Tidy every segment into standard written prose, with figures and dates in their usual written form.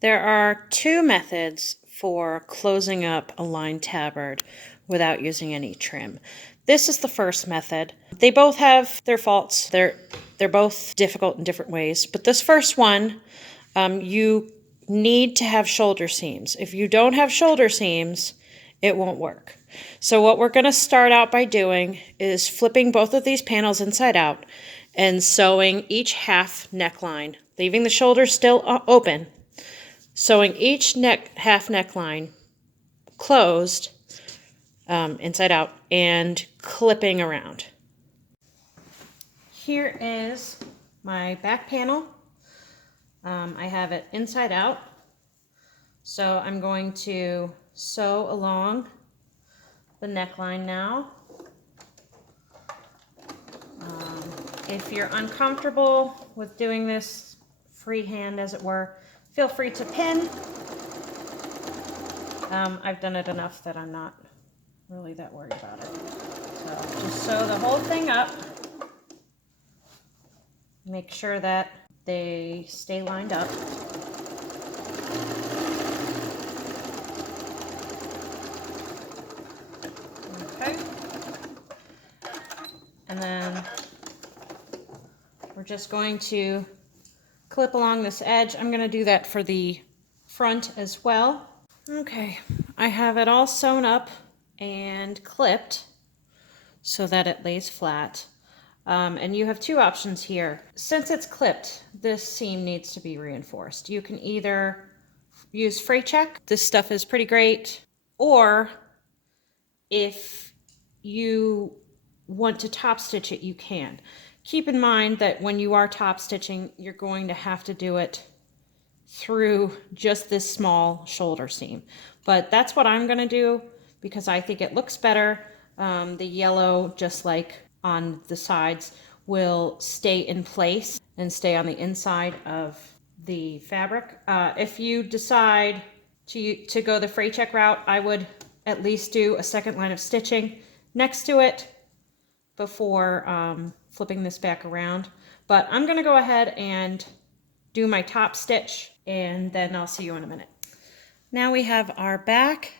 There are two methods for closing up a lined tabard without using any trim. This is the first method. They both have their faults. They're both difficult in different ways. But this first one, you need to have shoulder seams. If you don't have shoulder seams, it won't work. So what we're going to start out by doing is flipping both of these panels inside out and sewing each half neckline, leaving the shoulders still open, sewing each half neckline closed inside out and clipping around. Here is my back panel. I have it inside out, so I'm going to sew along the neckline now. If you're uncomfortable with doing this freehand, as it were, feel free to pin. I've done it enough that I'm not really that worried about it. So just sew the whole thing up. Make sure that they stay lined up. Okay. And then we're just going to clip along this edge. I'm going to do that for the front as well. Okay, I have it all sewn up and clipped so that it lays flat. And you have two options here. Since it's clipped, this seam needs to be reinforced. You can either use fray check. This stuff is pretty great. Or if you want to top stitch it, you can. Keep in mind that when you are top stitching, you're going to have to do it through just this small shoulder seam. But that's what I'm going to do because I think it looks better. The yellow, just like on the sides, will stay in place and stay on the inside of the fabric. If you decide to go the fray check route, I would at least do a second line of stitching next to it before flipping this back around. But I'm going to go ahead and do my top stitch, and then I'll see you in a minute. Now we have our back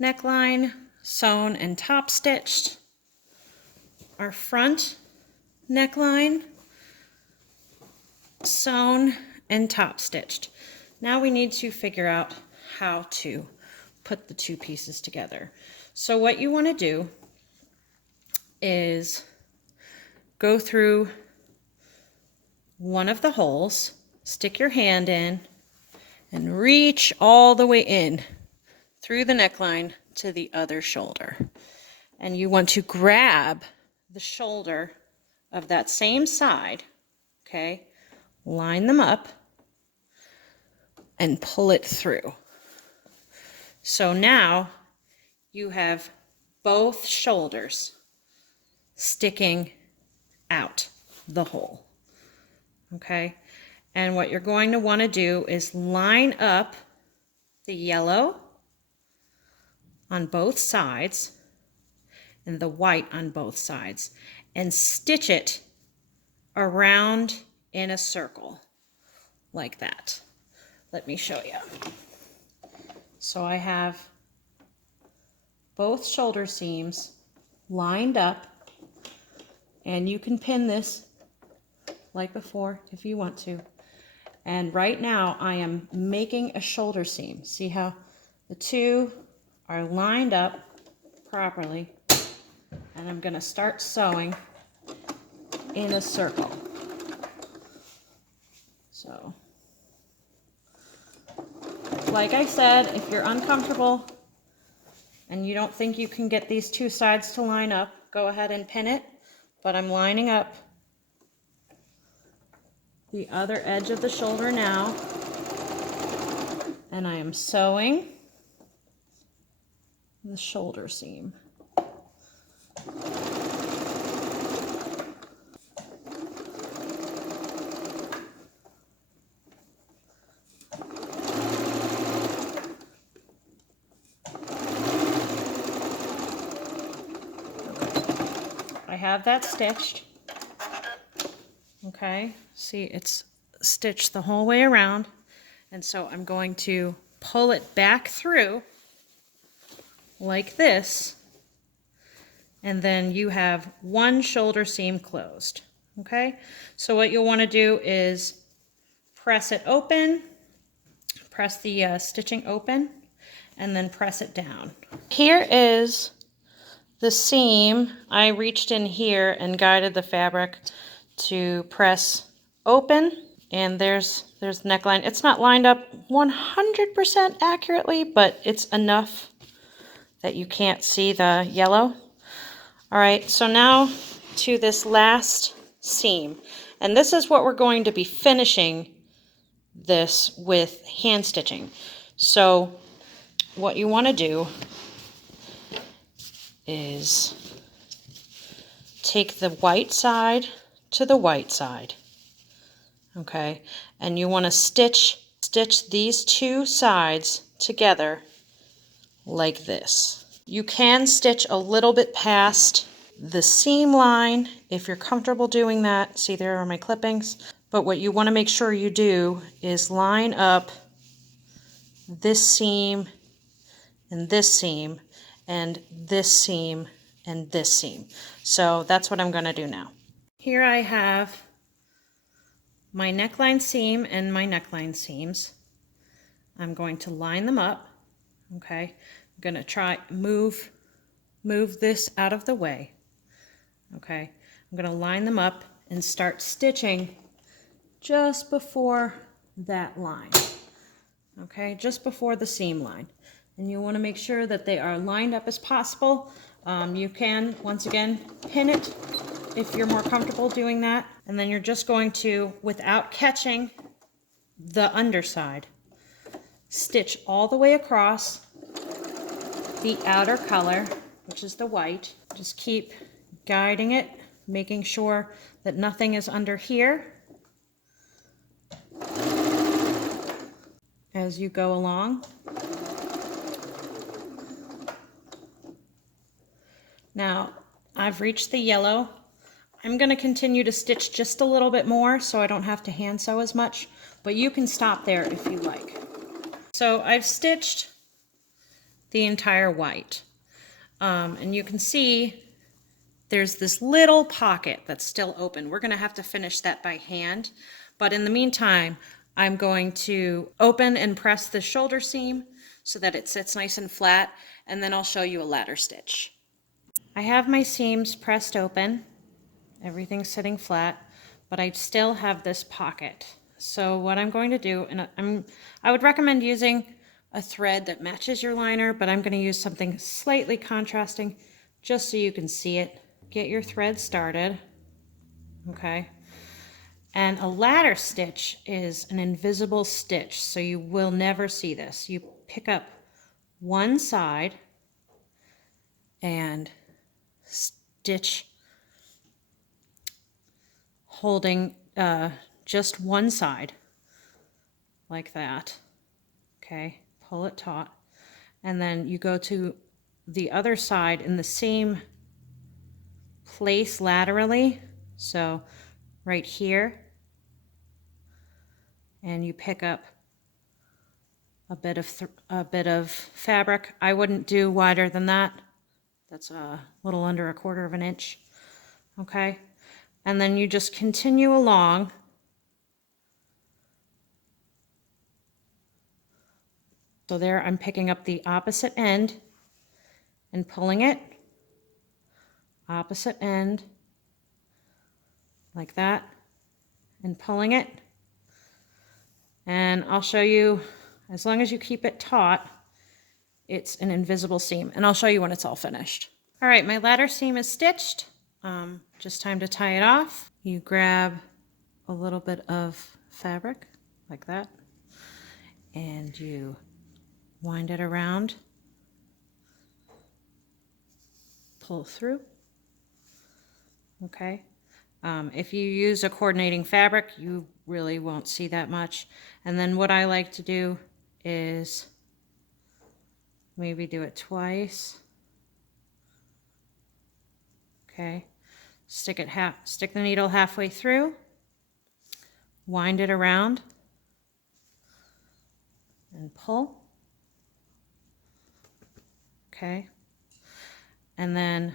neckline sewn and top stitched, our front neckline sewn and top stitched. Now we need to figure out how to put the two pieces together. So what you want to do is go through one of the holes, stick your hand in, and reach all the way in through the neckline to the other shoulder. And you want to grab the shoulder of that same side, okay? Line them up and pull it through. So now you have both shoulders sticking out the hole, okay? And what you're going to want to do is line up the yellow on both sides and the white on both sides and stitch it around in a circle like that. Let me show you. So I have both shoulder seams lined up, and you can pin this like before if you want to. And right now I am making a shoulder seam. See how the two are lined up properly, and I'm going to start sewing in a circle. So, like I said, if you're uncomfortable and you don't think you can get these two sides to line up, go ahead and pin it. But I'm lining up the other edge of the shoulder now, and I am sewing the shoulder seam. I have that stitched. Okay, see, it's stitched the whole way around. And so I'm going to pull it back through like this, and then you have one shoulder seam closed. Okay, so what you'll want to do is press it open, press the stitching open, and then press it down. Here is the seam. I reached in here and guided the fabric to press open, and there's the neckline. It's not lined up 100% accurately, but it's enough that you can't see the yellow. All right, so now to this last seam, and this is what we're going to be finishing this with hand stitching. So what you want to do is take the white side to the white side, okay, and you want to stitch these two sides together like this. You can stitch a little bit past the seam line if you're comfortable doing that. See, there are my clippings. But what you want to make sure you do is line up this seam and this seam and this seam and this seam. So that's what I'm going to do now. Here I have my neckline seam and my neckline seams. I'm going to line them up. Okay, I'm going to try move this out of the way. Okay, I'm going to line them up and start stitching just before that line. Okay, just before the seam line. And you want to make sure that they are lined up as possible. You can, once again, pin it if you're more comfortable doing that. And then you're just going to, without catching the underside, stitch all the way across the outer color, which is the white. Just keep guiding it, making sure that nothing is under here as you go along. Now, I've reached the yellow. I'm going to continue to stitch just a little bit more so I don't have to hand sew as much, but you can stop there if you like. So I've stitched the entire white, and you can see there's this little pocket that's still open. We're going to have to finish that by hand, but in the meantime, I'm going to open and press the shoulder seam so that it sits nice and flat, and then I'll show you a ladder stitch. I have my seams pressed open, everything's sitting flat, but I still have this pocket. So what I'm going to do, and I would recommend using a thread that matches your liner, but I'm going to use something slightly contrasting just so you can see it. Get your thread started, okay? And a ladder stitch is an invisible stitch, so you will never see this. You pick up one side and stitch holding just one side like that. Okay, pull it taut, and then you go to the other side in the same place laterally, so right here, and you pick up a bit of fabric. I wouldn't do wider than that. That's a little under 1/4 of an inch. Okay, and then you just continue along. So there I'm picking up the opposite end and pulling it, opposite end, like that, and pulling it. And I'll show you, as long as you keep it taut, it's an invisible seam. And I'll show you when it's all finished. All right, my ladder seam is stitched. Just time to tie it off. You grab a little bit of fabric, like that, and you wind it around, pull through, okay? If you use a coordinating fabric, you really won't see that much. And then what I like to do is maybe do it twice, okay? Stick the needle halfway through, wind it around, and pull. Okay. And then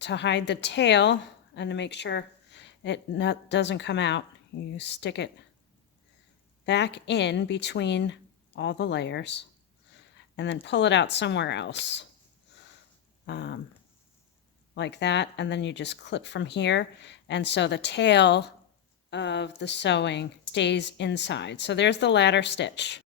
to hide the tail and to make sure it doesn't come out, you stick it back in between all the layers and then pull it out somewhere else. Like that, and then you just clip from here, and so the tail of the sewing stays inside. So there's the ladder stitch.